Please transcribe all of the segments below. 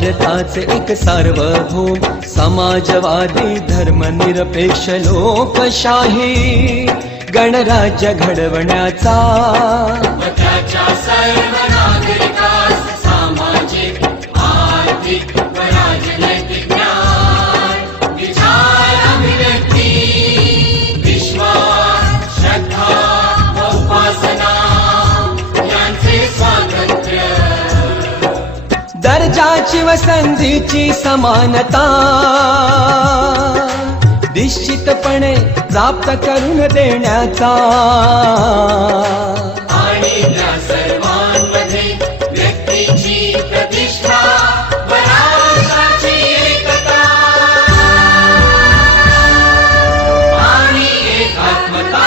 भारताचे एक सार्वभौम समाजवादी धर्मनिरपेक्ष लोकशाही गणराज्य घडवण्याचा व त्याच्या सर्व नागरिकास सामाजिक आर्थिक व राजनैतिक न्याय विचार अभिव्यक्ती विश्वास श्रद्धा व उपासना यांचे स्वातंत्र्य दर्जाची व संधीची समानता निश्चितपणे प्राप्त करून देण्याचा आणि त्या सर्वांमध्ये व्यक्तीची प्रतिष्ठा व राष्ट्राची एकता आणि एकात्मता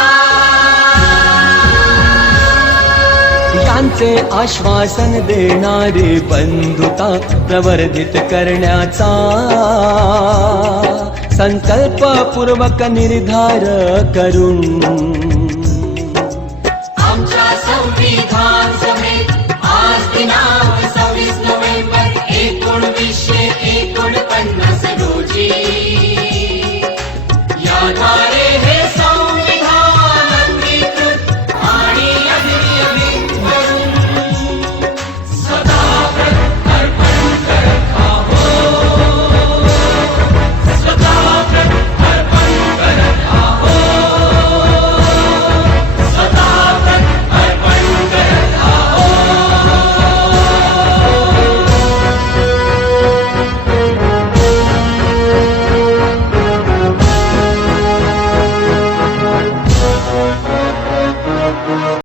यांचे आश्वासन देणारी बंधुता प्रवर्धित करण्याचा संकल्पपूर्वक निर्धार करून